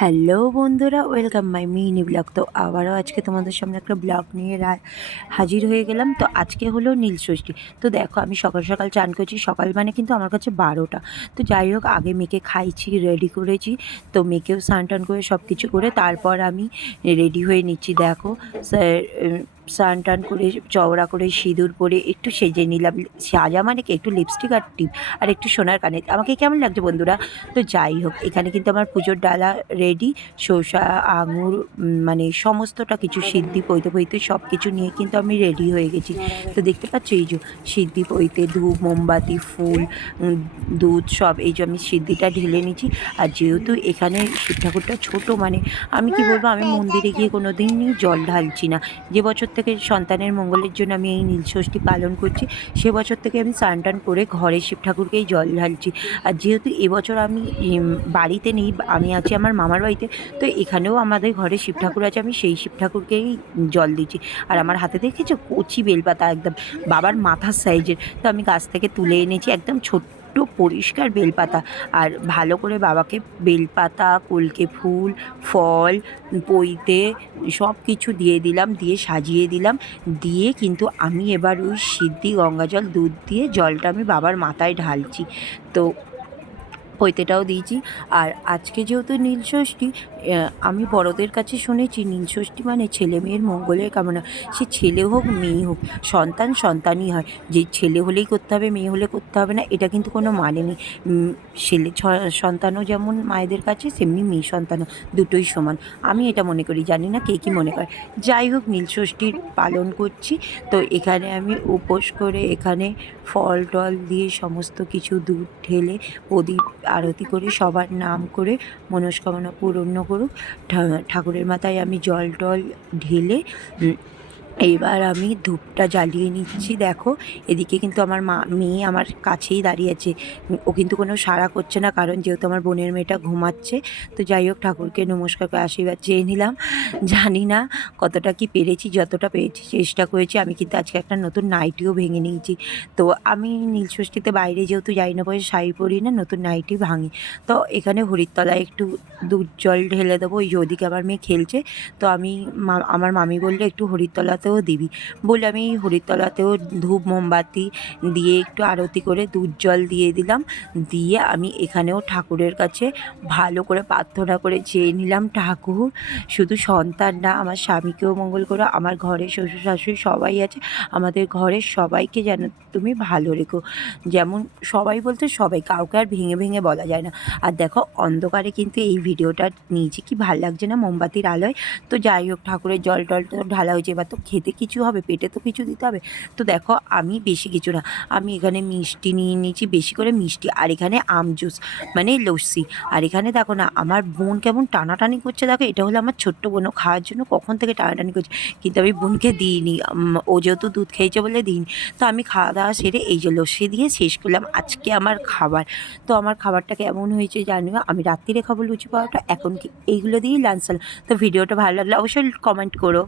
Hello বন্ধুরা, welcome my mini blog. তো আবারও আজকে তোমাদের সামনে একটা ব্লগ নিয়ে হাজির হয়ে গেলাম। তো আজকে হলো নীলষষ্ঠী। তো দেখো আমি সকাল সকাল চান করছি। সকাল মানে কিন্তু আমার কাছে 12টা। তো যাই হোক, আগে মেয়েকে খাইছি, রেডি করেছি। তো মেয়েকেও স্নান টান করে সব কিছু করে তারপর আমি রেডি হয়ে নিচ্ছি। দেখো স্নান টান করে চওড়া করে সিঁদুর পরে একটু সেজে নিলাম। সাজা মানে কি, একটু লিপস্টিক আর টিপ আর একটু সোনার কানে। আমাকে কেমন লাগছে বন্ধুরা? তো যাই হোক, এখানে কিন্তু আমার পুজোর ডালা রেডি। শসা, আঙুর, মানে সমস্তটা কিছু সিদ্ধি পৈতে পৈতে সব কিছু নিয়ে কিন্তু আমি রেডি হয়ে গেছি। তো দেখতে পাচ্ছ, এই যে সিদ্ধি পৈতে ধূপ, মোমবাতি, ফুল, দুধ সব এই যে আমি সিদ্ধিটা ঢেলে নিচ্ছি। আর যেহেতু এখানে শিব ঠাকুরটা ছোটো, মানে আমি কি বলবো, আমি মন্দিরে গিয়ে কোনো দিনই জল ঢালছি না। যে বছর থেকে সন্তানের মঙ্গলের জন্য আমি এই নীলষষ্ঠী পালন করছি, সে বছর থেকে আমি স্নান টান করে ঘরে শিব ঠাকুরকেই জল ঢালছি। আর যেহেতু এবছর আমি বাড়িতে নেই, আমি আছি আমার মামার বাড়িতে, তো এখানেও আমাদের ঘরে শিব ঠাকুর আছে, আমি সেই শিব ঠাকুরকেই জল দিচ্ছি। আর আমার হাতে দেখেছো কচি বেলপাতা, একদম বাবার মাথার সাইজের। তো আমি গাছ থেকে তুলে এনেছি একদম ছোট্ট পরিষ্কার বেলপাতা। আর ভালো করে বাবাকে বেলপাতা, কলকে ফুল, ফল, পইতে সব কিছু দিয়ে দিলাম, দিয়ে সাজিয়ে দিলাম। দিয়ে কিন্তু আমি এবার ওই সিদ্ধি গঙ্গাজল দুধ দিয়ে জলটা আমি বাবার মাথায় ঢালছি। তো পৈতেটাও দিয়েছি। আর আজকে যেহেতু নীলষষ্ঠী, আমি বড়দের কাছে শুনেছি নীলষষ্ঠী মানে ছেলে মেয়ের মঙ্গলের কামনা। সে ছেলে হোক মেয়ে হোক, সন্তান সন্তানই হয়। যে ছেলে হলেই করতে হবে, মেয়ে হলে করতে হবে না, এটা কিন্তু কোনো মানে নেই। ছেলে সন্তানও যেমন মায়েদের কাছে, সেমনি মেয়ে সন্তানও, দুটোই সমান। আমি এটা মনে করি, জানি না কে কী মনে করে। যাই হোক, নীলষষ্ঠীর পালন করছি। তো এখানে আমি উপোস করে, এখানে ফল টল দিয়ে সমস্ত কিছু দুধ ঢেলে প্রদীপ আরতি করে সবার নাম করে মনস্কামনা পূর্ণ করুক। ঠাকুরের মাথায় আমি জল টল ঢেলে এইবার আমি ধূপটা জ্বালিয়ে নিচ্ছি। দেখো, এদিকে কিন্তু আমার মেয়ে আমার কাছেই দাঁড়িয়ে আছে। ও কিন্তু কোনো সাড়া করছে না, কারণ যেহেতু আমার বোনের মেয়েটা ঘুমাচ্ছে। তো যাই হোক, ঠাকুরকে নমস্কার করে আশীর্বাদ চেয়ে নিলাম। জানি না কতটা কি পেরেছি, যতটা পেরেছি চেষ্টা করেছি। আমি কিন্তু আজকে একটা নতুন নাইটিও ভেঙে নিয়েছি। তো আমি নীলষষ্ঠীতে বাইরে যেহেতু যাই না, পরে শাড়ি পরি না, নতুন নাইটি ভাঙি। তো এখানে হরিতলায় একটু দুধ জল ঢেলে দেবো। ওই যে ওদিকে আমার মেয়ে খেলছে। তো আমি আমার মামি বললে একটু হরিতলাতেও দিবি বলে আমি হরিতলাতেও ধূপ মোমবাতি দিয়ে একটু আরতি করে দুধ জল দিয়ে দিলাম। দিয়ে আমি এখানেও ঠাকুরের কাছে ভালো করে প্রার্থনা করে চেয়ে নিলাম, ঠাকুর শুধু সন্তান না, আমার স্বামীকেও মঙ্গল করো, আমার ঘরে শ্বশুর শাশুড়ি সবাই আছে, আমাদের ঘরের সবাইকে যেন তুমি ভালো রেখো। যেমন সবাই বলতে সবাই, কাউকে আর ভেঙে ভেঙে বলা যায় না। আর দেখো, অন্ধকারে কিন্তু এই ভিডিওটা নিয়েছি, কি ভাল লাগছে না মোমবাতির আলোয়। তো যাই হোক, ঠাকুরের জল টল তো ঢালা হয়েছে, এবার তো খেতে কিছু হবে, পেটে তো কিছু দিতে হবে। তো দেখো, আমি বেশি কিছু না, আমি এখানে মিষ্টি নিয়ে নিয়েছি, বেশি করে মিষ্টি, আর এখানে আম জুস মানে লস্যি। আর এখানে দেখো না, আমার বোন কেমন টানাটানি করছে। দেখো, এটা হলো আমার ছোট্ট বোনও খাওয়ার জন্য কখন থেকে টানাটানি করছে, কিন্তু আমি বোনকে দিইনি। ও যেহেতু দুধ খেয়েছে বলে দিইনি। তো আমি খাওয়া দাওয়া সেরে এই যে লস্যি দিয়ে শেষ করলাম আজকে আমার খাবার। তো আমার খাবারটা কেমন হয়েছে জানিও। আমি রাত্রিরে খাবো লুচি পরোটা, এখন কি এইগুলো দিয়েই লাঞ্চ। তো ভিডিওটা ভালো লাগলে অবশ্যই কমেন্ট করো।